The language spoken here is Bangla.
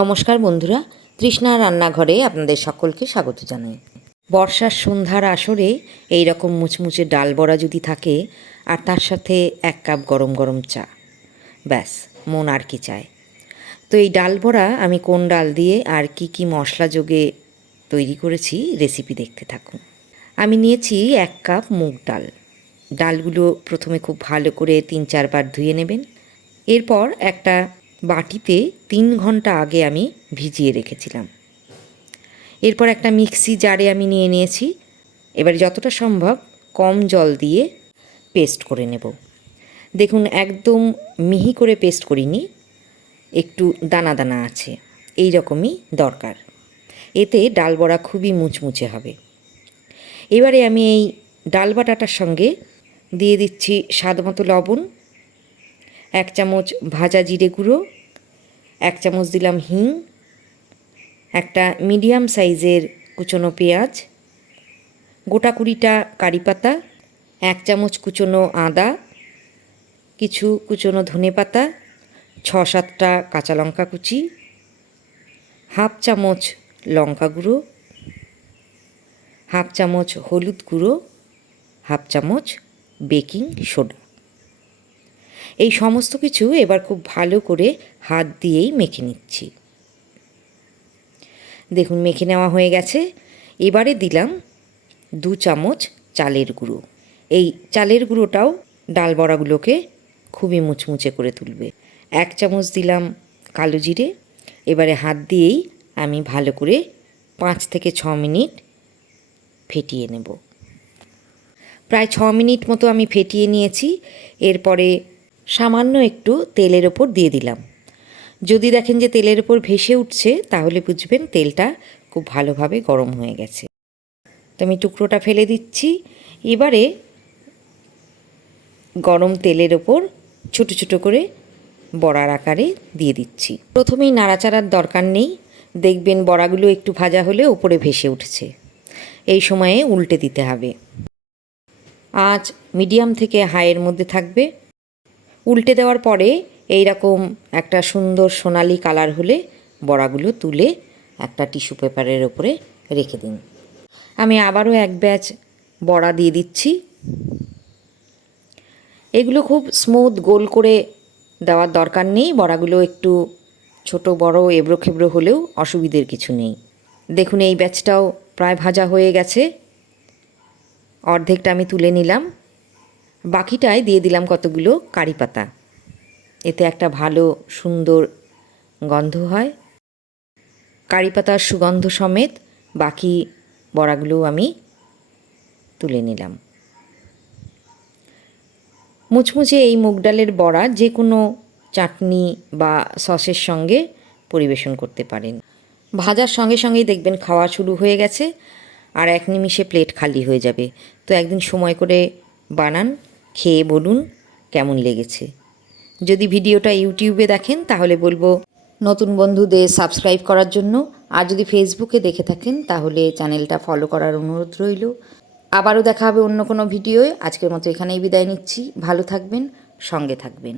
নমস্কার বন্ধুরা, তৃষ্ণা রান্নাঘরে আপনাদের সকলকে স্বাগত জানাই। বর্ষার সন্ধ্যার আসরে এই রকম মুচমুচে ডাল বড়া যদি থাকে, আর তার সাথে এক কাপ গরম গরম চা, ব্যাস, মন আর কি চায়। তো এই ডাল বড়া আমি কোন ডাল দিয়ে আর কি কি মশলা যোগে তৈরি করেছি রেসিপি দেখতে থাকুন। আমি নিয়েছি এক কাপ মুগ ডাল। ডালগুলো প্রথমে খুব ভালো করে তিন চারবার ধুয়ে নেবেন। এরপর একটা বাটিতে তিন ঘণ্টা আগে আমি ভিজিয়ে রেখেছিলাম। এরপর একটা মিক্সি জারে আমি নিয়ে নিয়েছি। এবারে যতটা সম্ভব কম জল দিয়ে পেস্ট করে নেব। দেখুন, একদম মিহি করে পেস্ট করিনি, একটু দানা দানা আছে, এই রকমই দরকার। এতে ডাল বড়া খুবই মুচমুচে হবে। এবারে আমি এই ডাল বাটাটার সঙ্গে দিয়ে দিচ্ছি স্বাদ মতো লবণ, এক চামচ ভাজা জিরে গুঁড়ো এক চামচ দিলাম হিং, একটা মিডিয়াম সাইজের কুচনো পেঁয়াজ, গোটা কুড়িটা কারি পাতা, এক চামচ কুচনো আদা, কিছু কুচনো ধনে পাতা, ছ সাতটা কাঁচা লঙ্কা কুচি, হাফ চামচ লঙ্কা গুঁড়ো, হাফ চামচ হলুদ গুঁড়ো, হাফ চামচ বেকিং সোডা। এই সমস্ত কিছু এবার খুব ভালো করে হাত দিয়েই মেখে নিচ্ছি। দেখুন, মেখে নেওয়া হয়ে গেছে। এবারে দিলাম দু চামচ চালের গুঁড়ো। এই চালের গুঁড়োটাও ডাল বড়াগুলোকে খুবই মুচমুচে করে তুলবে। এক চামচ দিলাম কালো জিরে। এবারে হাত দিয়েই আমি ভালো করে পাঁচ থেকে ছ মিনিট ফেটিয়ে নেব। প্রায় ছ মিনিট মতো আমি ফেটিয়ে নিয়েছি। এরপরে সামান্য একটু তেলের ওপর দিয়ে দিলাম। যদি দেখেন যে তেলের ওপর ভেসে উঠছে, তাহলে বুঝবেন তেলটা খুব ভালোভাবে গরম হয়ে গেছে। তো আমি টুকরোটা ফেলে দিচ্ছি। এবারে গরম তেলের ওপর ছোটো ছোটো করে বড়ার আকারে দিয়ে দিচ্ছি। প্রথমেই নাড়াচাড়ার দরকার নেই। দেখবেন বড়াগুলো একটু ভাজা হলে ওপরে ভেসে উঠছে। এই সময়ে উল্টে দিতে হবে। আজ মিডিয়াম থেকে হাইয়ের মধ্যে থাকবে। উল্টে দেওয়ার পরে এই রকম একটা সুন্দর সোনালি কালার হলে বড়াগুলো তুলে একটা টিস্যু পেপারের ওপরে রেখে দিন। আমি আবারও এক ব্যাচ বড়া দিয়ে দিচ্ছি। এগুলো খুব স্মুথ গোল করে দেওয়ার দরকার নেই, বড়াগুলো একটু ছোট বড় এবড়ো খেবড়ো হলেও অসুবিধের কিছু নেই। দেখুন এই ব্যাচটাও প্রায় ভাজা হয়ে গেছে। অর্ধেকটা আমি তুলে নিলাম। বাকিটায় দিয়ে দিলাম কতগুলো কারি পাতা। এতে একটা ভালো, সুন্দর গন্ধ হয়। কারি পাতার সুগন্ধ সমেত বাকি বড়াগুলো আমি তুলে নিলাম। মুচমুচে এই মুগ ডালের বড়া যে কোনো চাটনি বা সসের সঙ্গে পরিবেশন করতে পারেন। ভাজার সঙ্গে সঙ্গেই দেখবেন খাওয়া শুরু হয়ে গেছে আর এক নিমিষে প্লেট খালি হয়ে যাবে। তো একদিন সময় করে বানান। খেয়ে বলুন কেমন লেগেছে। যদি ভিডিওটা ইউটিউবে দেখেন তাহলে বলব নতুন বন্ধুদের সাবস্ক্রাইব করার জন্য, আর যদি ফেসবুকে দেখে থাকেন তাহলে চ্যানেলটা ফলো করার অনুরোধ রইল। আবারও দেখা হবে অন্য কোনো ভিডিওয়। আজকের মতো এখানেই বিদায় নিচ্ছি। ভালো থাকবেন, সঙ্গে থাকবেন।